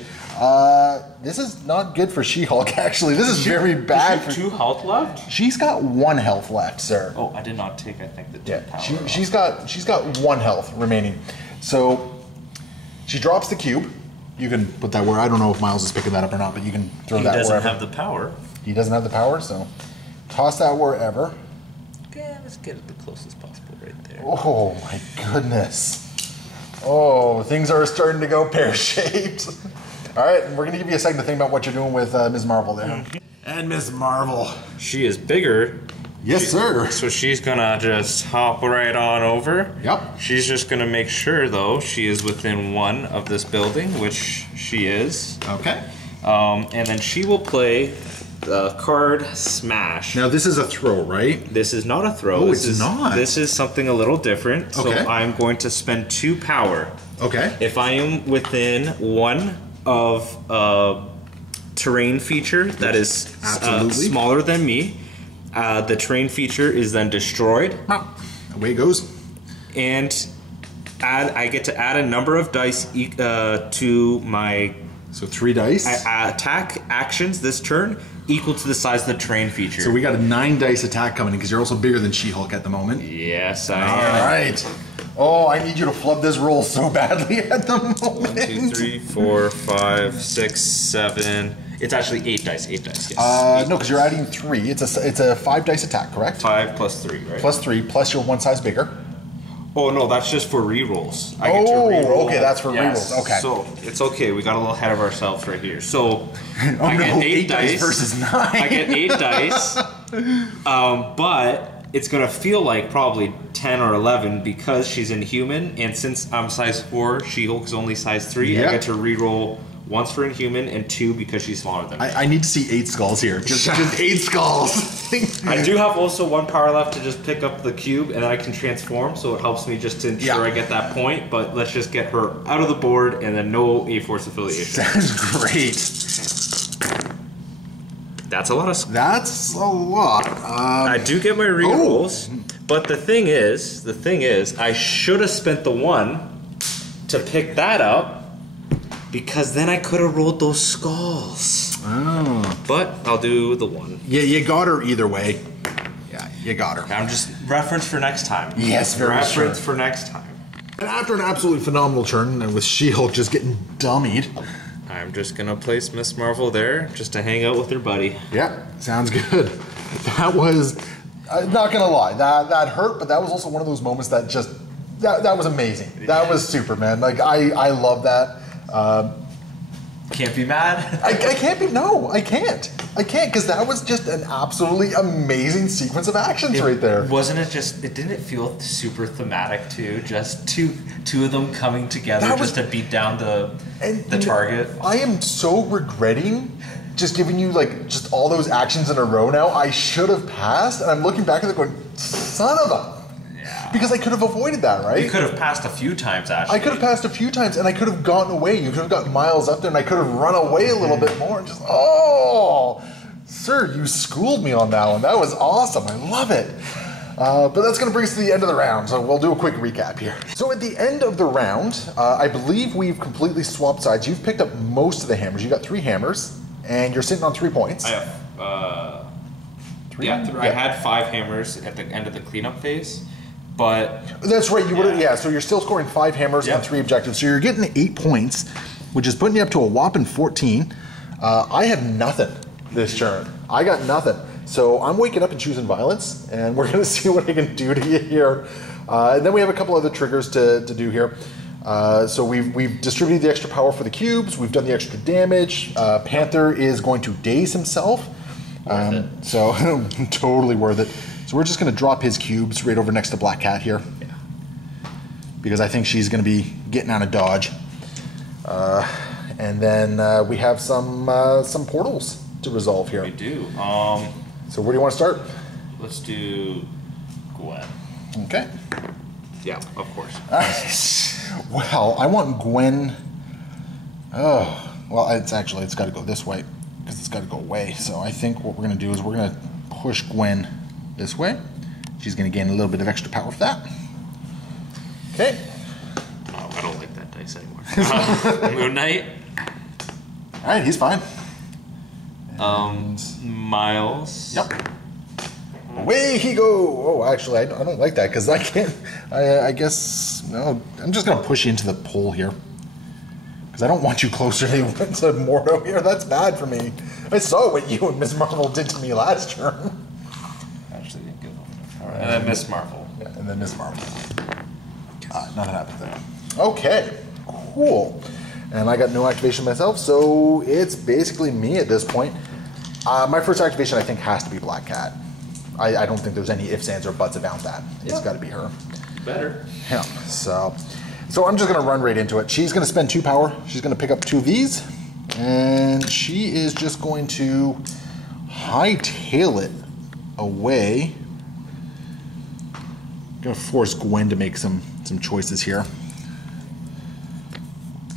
This is not good for She-Hulk. Actually, this is very bad. Does she have 2 health left? She's got 1 health left, sir. Oh, I did not take. I think the 10 power. She's got 1 health remaining. So she drops the cube. You can put that where I don't know if Miles is picking that up or not, but you can throw that wherever. He doesn't have the power. He doesn't have the power, so toss that wherever. Yeah, let's get it the closest possible right there. Oh my goodness. Oh, things are starting to go pear-shaped. All right, we're gonna give you a second to think about what you're doing with Ms. Marvel there. And Ms. Marvel. She is bigger. Yes, sir. So she's gonna just hop right on over. Yep. She's just gonna make sure, though, she is within 1 of this building, which she is. Okay. And then she will play the card Smash. Now this is a throw, right? This is not a throw. Oh, this it's is not. This is something a little different. So Okay. I'm going to spend 2 power. Okay. If I am within 1 of a terrain feature that is Absolutely. smaller than me, the terrain feature is then destroyed, Away it goes. and I get to add a number of dice to my So 3 dice. attack actions this turn equal to the size of the terrain feature. So we got a 9 dice attack coming in because you're also bigger than She-Hulk at the moment. Yes, I All am. right. Oh, I need you to flub this roll so badly at the moment. 1, 2, 3, 4, 5, 6, 7. It's actually 8 dice. 8 dice. Yes. No, because you're adding 3. It's a 5 dice attack, correct? 5 plus 3, right? Plus 3, plus you're 1 size bigger. Oh no, that's just for rerolls. I get to reroll. Okay, that's for Yes. rerolls. Okay. So it's okay. We got a little ahead of ourselves right here. So Oh I get no, 8 dice versus 9. I get 8 dice, but it's gonna feel like probably 10 or 11 because she's Inhuman, and since I'm size 4, She-Hulk is only size 3. Yep. I get to reroll once for Inhuman and 2 because she's smaller than me. I need to see 8 skulls here. Just 8 skulls. I do have also 1 power left to just pick up the cube, and then I can transform, so it helps me just to ensure I get that point. But let's just get her out of the board, and then no A-Force affiliation. Sounds great. That's a lot of. That's a lot. I do get my rerolls, but the thing is, I should have spent the 1 to pick that up, Because then I could have rolled those skulls. Oh. But I'll do the 1. Yeah, you got her either way. Yeah, you got her. I'm just reference for next time. Yes, very reference for next time. And after an absolutely phenomenal turn, and with She-Hulk just getting dummied, I'm just gonna place Miss Marvel there just to hang out with her buddy. Yeah, sounds good. That was, not gonna lie, that hurt, but that was also one of those moments that just, that was amazing. That was super, man. Like, I love that. Can't be mad. I can't be, no, I can't. I can't, because that was just an absolutely amazing sequence of actions right there. Wasn't it just, didn't it feel super thematic too? Just two of them coming together just to beat down the target. I am so regretting just giving you like just all those actions in a row now. I should have passed, and I'm looking back at it going, son of a... Yeah. Because I could have avoided that, right? You could have passed a few times, actually. I could have passed a few times, and I could have gotten away. You could have gotten Miles up there, and I could have run away a little bit more and just, oh, sir, you schooled me on that one. That was awesome. I love it. But that's going to bring us to the end of the round, so we'll do a quick recap here. So at the end of the round, I believe we've completely swapped sides. You've picked up most of the hammers. You got 3 hammers, and you're sitting on 3 points. I have, 3? Yeah, I had 5 hammers at the end of the cleanup phase. But that's right. You would, yeah. So you're still scoring 5 hammers and 3 objectives. So you're getting 8 points, which is putting you up to a whopping 14. I have nothing this turn. I got nothing. So I'm waking up and choosing violence, and we're going to see what I can do to you here. And then we have a couple other triggers to do here. So we've distributed the extra power for the cubes. We've done the extra damage. Panther is going to daze himself. So totally worth it. So we're just going to drop his cubes right over next to Black Cat here. Yeah. Because I think she's going to be getting out of dodge. And then we have some portals to resolve here. We do. So where do you want to start? Let's do Gwen. Okay. Yeah, of course. Well, I want Gwen. Oh, well, it's got to go this way because it's got to go away. So I think what we're going to do is we're going to push Gwen this way. She's going to gain a little bit of extra power for that. Okay. Oh, I don't like that dice anymore. Moon Knight. All right, he's fine. Miles. Yep. Away he go. Oh, actually, I don't like that because I can't. I guess no. I'm just going to push you into the pole here because I don't want you closer to Mordo here. That's bad for me. I saw what you and Ms. Marvel did to me last turn. Actually, good. All right. And then Miss Marvel. Yeah, and then Miss Marvel. Nothing happened there. Okay, cool. And I got no activation myself, so it's basically me at this point. My first activation, I think, has to be Black Cat. I don't think there's any ifs, ands, or buts about that. It's got to be her. Better. Yeah, so I'm just going to run right into it. She's going to spend 2 power. She's going to pick up 2 of these, and she is just going to hightail it away. I'm going to force Gwen to make some choices here.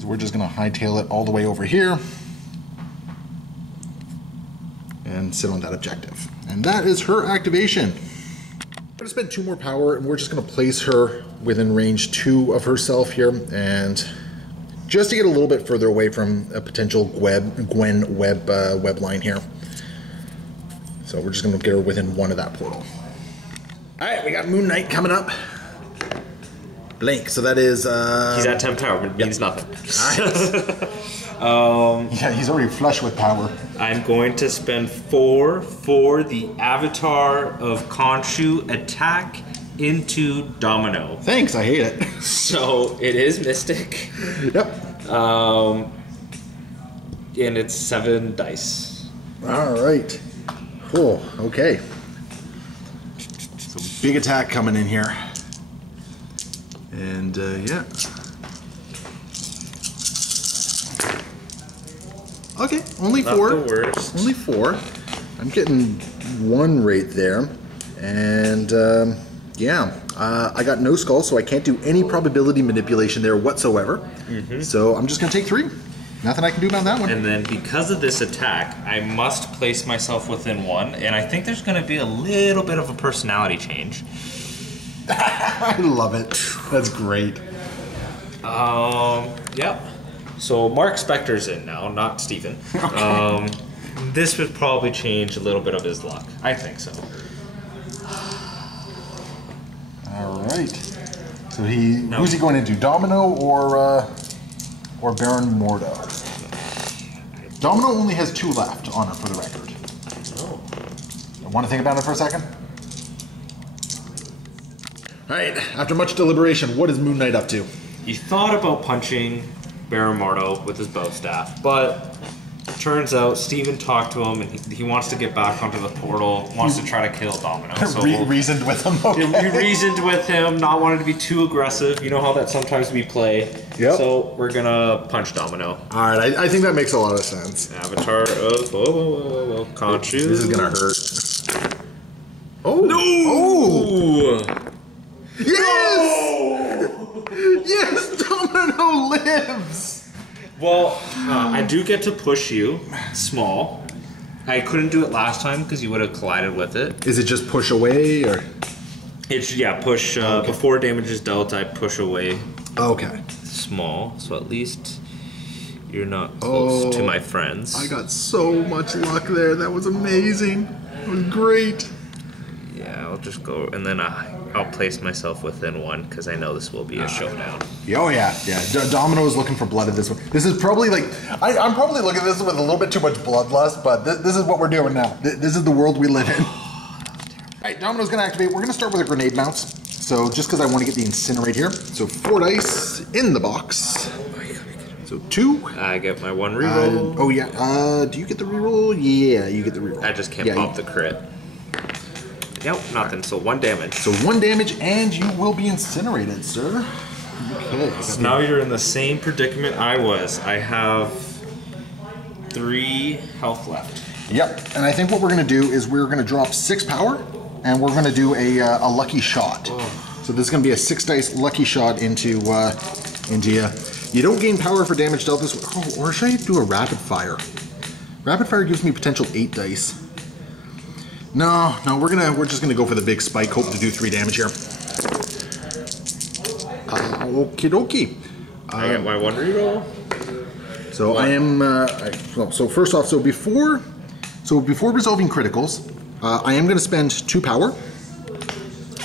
So we're just going to hightail it all the way over here and sit on that objective. And that is her activation. I'm going to spend 2 more power, and we're just going to place her within range 2 of herself here, and just to get a little bit further away from a potential Gwen web line here. So we're just going to get her within 1 of that portal. All right, we got Moon Knight coming up. Blank, so that is... He's at 10 power, but it means nothing. All right. Yeah, he's already flush with power. I'm going to spend 4 for the Avatar of Khonshu attack into Domino. Thanks, I hate it. So it is Mystic. Yep. And it's 7 dice. All right. Cool. Okay. So big attack coming in here. And yeah. Okay, only 4. Not the worst. Only 4. I'm getting 1 right there. And yeah, I got no skull, so I can't do any probability manipulation there whatsoever. Mm-hmm. So I'm just going to take 3. Nothing I can do about that one. And then because of this attack, I must place myself within 1. And I think there's going to be a little bit of a personality change. I love it. That's great. Yep. So Mark Spector's in now, not Steven. Okay. This would probably change a little bit of his luck. I think so. All right. So who's he going into? Domino or Baron Mordo? Domino only has 2 left on it for the record. Oh. Want to think about it for a second? All right. After much deliberation, what is Moon Knight up to? He thought about punching Baron Mordo with his bow staff, but turns out Steven talked to him and he wants to get back onto the portal, wants to try to kill Domino. So reasoned with him, okay. We reasoned with him, not wanting to be too aggressive. You know how that sometimes we play. Yep. So we're gonna punch Domino. Alright, I think that makes a lot of sense. Avatar of Conchu. This is gonna hurt. Oh! No! Oh! Yes! No! Yes! Domino lives! Well, I do get to push you small. I couldn't do it last time because you would have collided with it. Is it just push away or? It's push okay. Before damage is dealt. I push away. Okay. Small, so at least you're not close to my friends. I got so much luck there. That was amazing. It was great. Yeah, I'll just go and then I'll place myself within 1 because I know this will be a showdown. Oh yeah. Domino is looking for blood at this one. This is probably like I'm probably looking at this with a little bit too much bloodlust, but this is what we're doing now. This is the world we live in. All right, Domino's gonna activate. We're gonna start with a grenade mounts. So just because I want to get the incinerate here, so 4 dice in the box. So 2. I get my 1 reroll. Oh yeah. Do you get the reroll? Yeah, you get the reroll. I just can't pop the crit. Nope, nothing. So 1 damage. So 1 damage, and you will be incinerated, sir. Okay. So now you're in the same predicament I was. I have 3 health left. Yep. And I think what we're going to do is we're going to drop 6 power, and we're going to do a lucky shot. Oh. So this is going to be a 6 dice lucky shot into you. You don't gain power for damage dealt this way. Oh, or should I do a rapid fire? Rapid fire gives me potential 8 dice. No, we're just gonna go for the big spike. Hope to do 3 damage here. Okie dokie. I get my 1 reroll. So I am. So first off, before resolving criticals, I am gonna spend 2 power.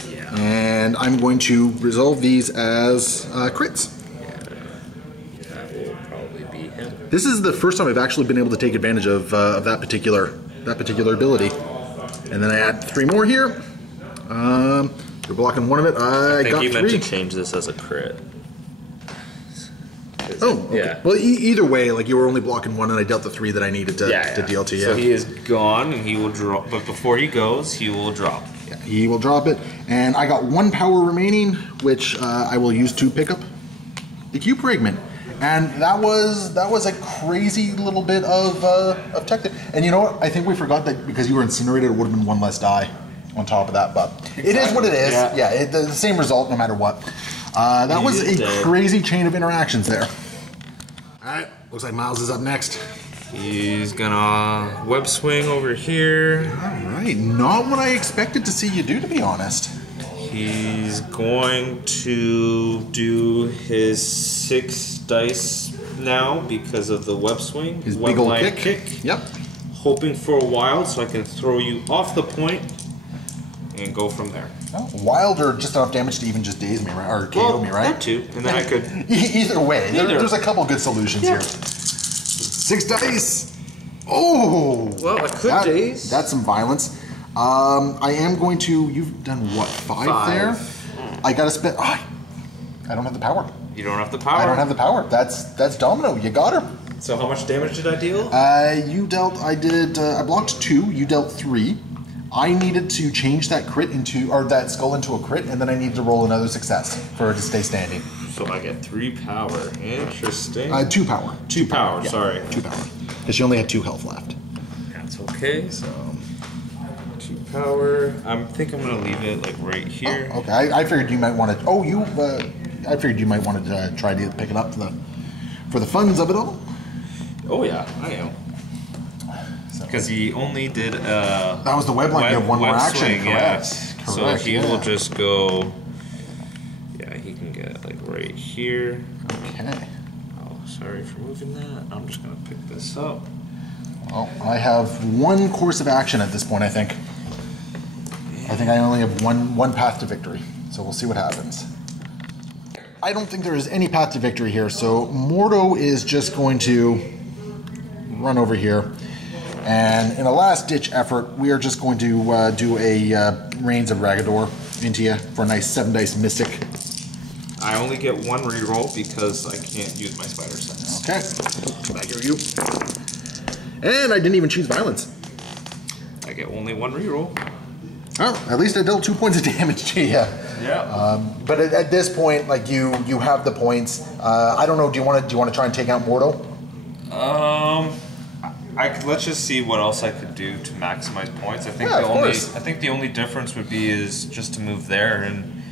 Yeah. And I'm going to resolve these as crits. Yeah. That will probably be him. This is the first time I've actually been able to take advantage of that particular ability. And then I add 3 more here. You're blocking 1 of it. I think got you 3. meant to change this as a crit. Oh, okay. Yeah. Well, either way, like you were only blocking 1, and I dealt the 3 that I needed to deal to you. So he is gone, and he will drop. But before he goes, he will drop. Yeah, he will drop it, and I got 1 power remaining, which I will use to pick up the cube fragment. And that was a crazy little bit of tech. And you know what? I think we forgot that because you were incinerated, it would have been 1 less die on top of that. But exactly. It is what it is. Yeah, the same result no matter what. That was a crazy chain of interactions there. All right, looks like Miles is up next. He's gonna web swing over here. All right, not what I expected to see you do, to be honest. He's going to do his 6 dice now because of the web swing. His big old kick. Yep. Hoping for a wild so I can throw you off the point and go from there. Oh, wild or just enough damage to even just daze me, right? Or KO me, right? That too. And then I could... Either way. There's a couple good solutions here. 6 dice. Oh! Well, I could daze. That's some violence. I am going to... You've done what? 5 there? I gotta spend... I don't have the power. You don't have the power? I don't have the power. That's Domino. You got her. So how much damage did I deal? You dealt... I blocked 2. You dealt 3. I needed to change that crit into... Or that skull into a crit, and then I needed to roll another success for it to stay standing. So I get 3 power. Interesting. 2 power. 2 power, yeah, sorry. 2 power. Because you only had 2 health left. That's okay. So... power. I think I'm gonna leave it like right here. Oh, okay, I figured you might want to. I figured you might want to try to pick it up for the funds of it all. Oh yeah, I am. Because he only did. That was the web line. You have 1 more action. Swing, correct. Yeah. So he will just go. Yeah, he can get like right here. Okay. I'll sorry for moving that. I'm just gonna pick this up. Well, I have one course of action at this point, I think. I think I only have one path to victory, so we'll see what happens. I don't think there is any path to victory here, so Mordo is just going to run over here. And in a last-ditch effort, we are just going to do a Reigns of Ragador into you for a nice 7-dice Mystic. I only get one reroll because I can't use my spider sense. Okay. I hear you. And I didn't even choose Violence. I get only one reroll. Oh, at least I dealt 2 points of damage to you. Yeah. But at this point, like you have the points. I don't know. Do you want to try and take out Mordo? Let's just see what else I could do to maximize points. I think the only difference would be is just to move there and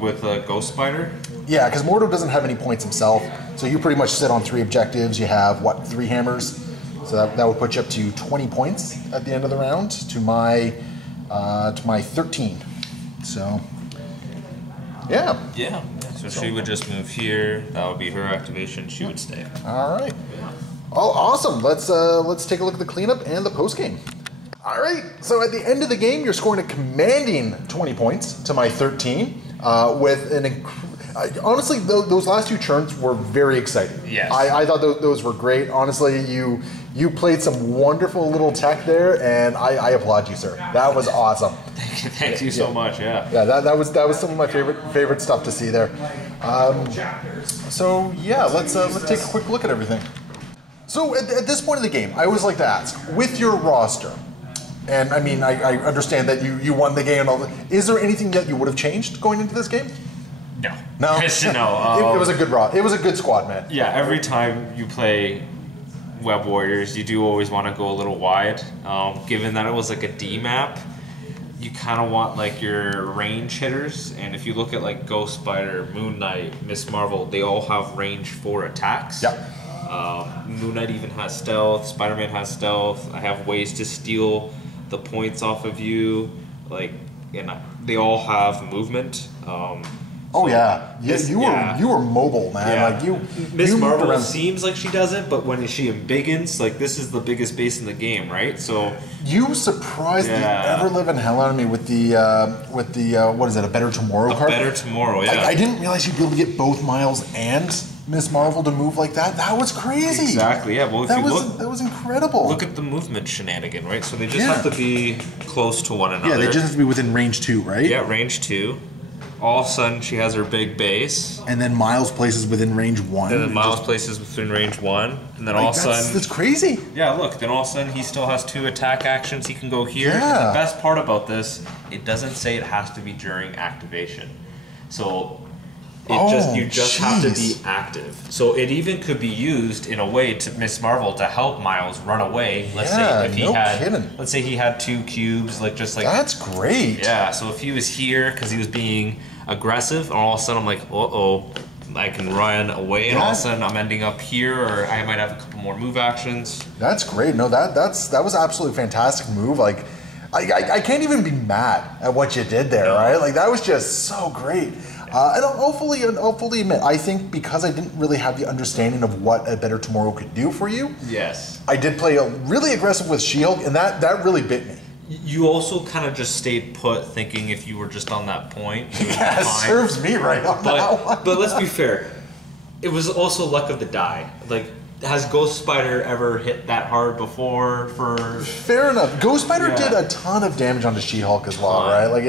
with a Ghost Spider. Yeah, because Mordo doesn't have any points himself, so you pretty much sit on 3 objectives. You have what, 3 hammers, so that would put you up to 20 points at the end of the round to my 13. So yeah. Yeah. So she would just move here. That would be her activation. She would stay. All right. Oh, awesome. Let's take a look at the cleanup and the post game. All right. So at the end of the game, you're scoring a commanding 20 points to my 13. With an honestly, those last 2 turns were very exciting. Yes. I thought those were great. Honestly, you played some wonderful little tech there, and I applaud you, sir. That was awesome. Thank you so much. Yeah. Yeah, that was some of my favorite stuff to see there. So yeah, let's take a quick look at everything. So at this point in the game, I always like to ask, with your roster, and I mean, I understand that you won the game and all that. Is there anything that you would have changed going into this game? No. No? No. It was a good it was a good squad, man. Yeah, every time you play Web Warriors, you do always want to go a little wide. Given that it was like a D map, you kind of want like your range hitters. And if you look at like Ghost Spider, Moon Knight, Miss Marvel, they all have range for attacks. Yep. Moon Knight even has stealth. Spider-Man has stealth. I have ways to steal the points off of you. Like, and they all have movement. Oh yeah, you were mobile, man. Yeah. Like you. Miss Marvel seems like she doesn't, but when she embiggens, like this is the biggest base in the game, right? So you surprised the ever living hell out of me with the what is it? A Better Tomorrow card. Better Tomorrow, yeah. I didn't realize you'd be able to get both Miles and Miss Marvel to move like that. That was crazy. Exactly. Yeah. Well, if that was incredible. Look at the movement shenanigan, right? So they just have to be close to one another. Yeah, they just have to be within range 2, right? Yeah, range 2. All of a sudden, she has her big base. And then Miles places within range 1. And then Miles places within range 1. And then all of a sudden... That's crazy. Yeah, look. Then all of a sudden, he still has 2 attack actions. He can go here. Yeah. And the best part about this, it doesn't say it has to be during activation. So... you just have to be active. So it even could be used in a way to Miss Marvel to help Miles run away. Let's say if let's say he had 2 cubes, that's great. Yeah. So if he was here because he was being aggressive, and all of a sudden I'm like, I can run away, and all of a sudden I'm ending up here, or I might have a couple more move actions. That's great. No, that was absolutely fantastic move. Like, I can't even be mad at what you did there, right? Like that was just so great. And I'll fully admit, I think because I didn't really have the understanding of what a Better Tomorrow could do for you. Yes. I did play really aggressive with She-Hulk, and that really bit me. You also kind of just stayed put, thinking if you were just on that point. Yeah, it serves me right on that one. But let's be fair. It was also luck of the die. Like, has Ghost Spider ever hit that hard before? Fair enough. Ghost Spider did a ton of damage onto She-Hulk as well, right? Like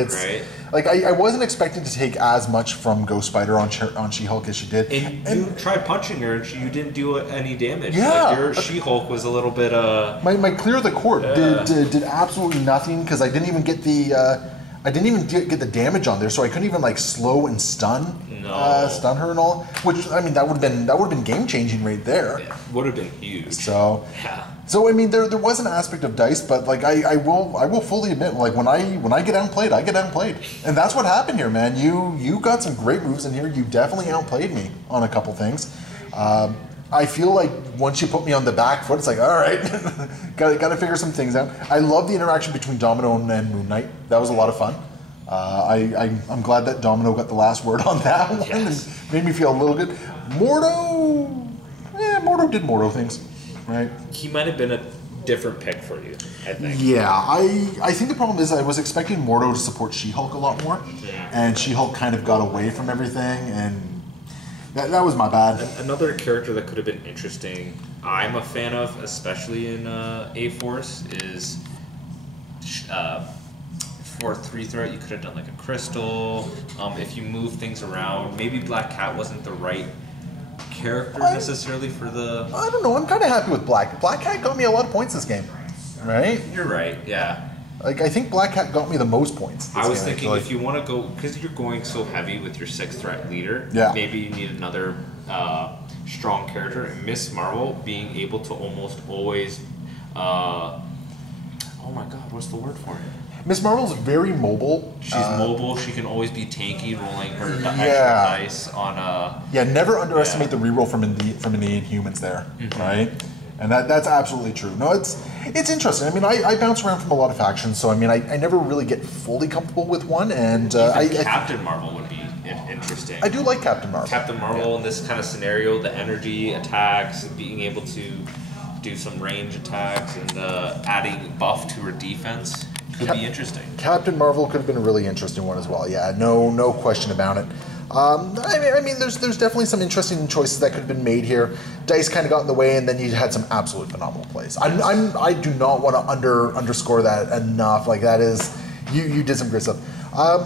Like I wasn't expecting to take as much from Ghost Spider on She-Hulk as she did. And you tried punching her, and you didn't do any damage. Yeah, like your She-Hulk was a little bit. My clear the court did absolutely nothing because I didn't even get the damage on there, so I couldn't even like slow and stun her and all. Which I mean that would have been game changing right there. Yeah, would have been huge. So yeah. So I mean, there was an aspect of dice, but like I will fully admit, like when I get outplayed, I get outplayed, and that's what happened here, man. You got some great moves in here. You definitely outplayed me on a couple things. I feel like once you put me on the back foot, it's like, all right, got to figure some things out. I love the interaction between Domino and Moon Knight. That was a lot of fun. I'm glad that Domino got the last word on that one and made me feel a little good. Mordo. Mordo did Mordo things, right? He might have been a different pick for you, I think. Yeah, I think the problem is I was expecting Mordo to support She-Hulk a lot more, and She-Hulk kind of got away from everything, and that was my bad. Another character that could have been interesting, I'm a fan of, especially in A-Force, is for 3 threat, you could have done like a crystal. If you move things around, maybe Black Cat wasn't the right character necessarily for the... I don't know, I'm kind of happy with Black Cat got me a lot of points this game, right? You're right, yeah. Like, I think Black Cat got me the most points. I was thinking if you want to go, because you're going so heavy with your 6th threat leader, maybe you need another strong character. And Miss Marvel being able to almost always, oh my god, what's the word for it? Miss Marvel's very mobile. She's mobile. She can always be tanky, rolling her extra dice on a... Yeah, never underestimate the reroll from the Inhumans there, right? And that's absolutely true. No, it's interesting. I mean, I bounce around from a lot of factions, so I mean, I never really get fully comfortable with one. And Captain Marvel would be interesting. I do like Captain Marvel. Captain Marvel in this kind of scenario, the energy attacks, being able to do some range attacks, and adding buff to her defense could be interesting. Captain Marvel could have been a really interesting one as well. Yeah, no question about it. I mean, there's definitely some interesting choices that could have been made here. Dice kind of got in the way, and then you had some absolute phenomenal plays. I do not want to underscore that enough. Like, that is, you did some great stuff.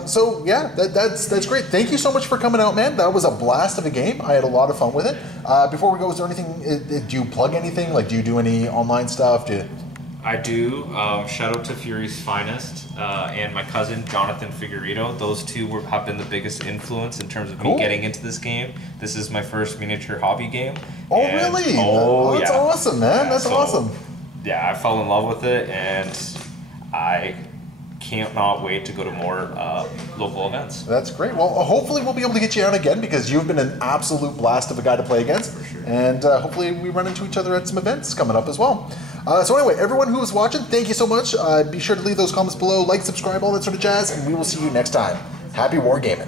So yeah, that's great. Thank you so much for coming out, man. That was a blast of a game. I had a lot of fun with it. Before we go, is there anything? Do you plug anything? Like, do you do any online stuff? I do. Shout out to Fury's Finest and my cousin Jonathan Figueredo. Those two have been the biggest influence in terms of me getting into this game. This is my first miniature hobby game. Oh, really? Oh, that's awesome, man. That's awesome. Yeah, I fell in love with it, and I can't not wait to go to more local events. That's great. Well, hopefully we'll be able to get you out again, because you've been an absolute blast of a guy to play against. For sure. And hopefully we run into each other at some events coming up as well. So anyway, everyone who was watching, thank you so much. Be sure to leave those comments below, like, subscribe, all that sort of jazz, and we will see you next time. Happy wargaming.